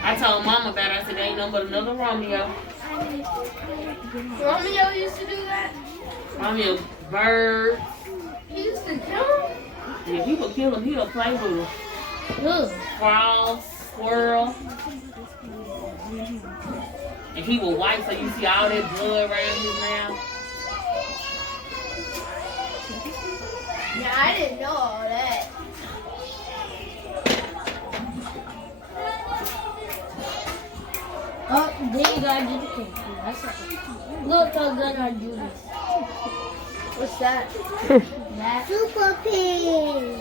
I told Mama about it. I said, there ain't nothing but another Romeo. Romeo used to do that? Romeo, bird. He used to kill him? Yeah, people kill him. He'll play with them. Ugh. Frog, squirrel. And he will wipe so you see all that blood around his mouth. Yeah, I didn't know all that. Oh, then you gotta do the cake. That's it. Look how good I do this. What's that? That Super Pig.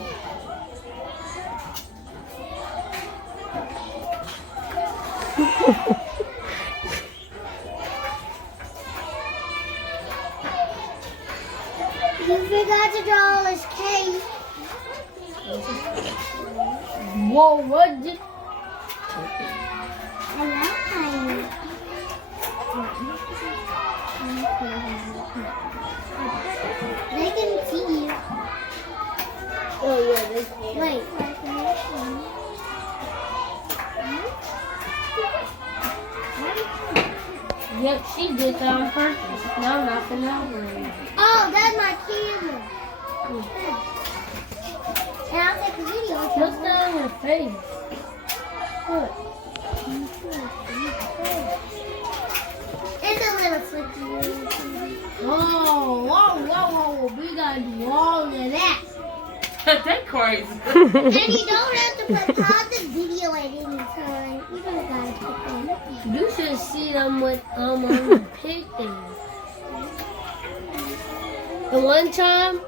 You forgot to draw his cake. Whoa, what did... They can see you. Oh yeah, they can. Wait. Yep, she did that on purpose. Now nothing over it. Oh, that's my camera. And I'll take a video. What's that on her face? What? It's a little flicky. Oh, whoa, whoa, whoa. We gotta do all of that. That crazy. And you don't have to pause the video at any time. You don't gotta put them. You should see them with on the pig thing. The one time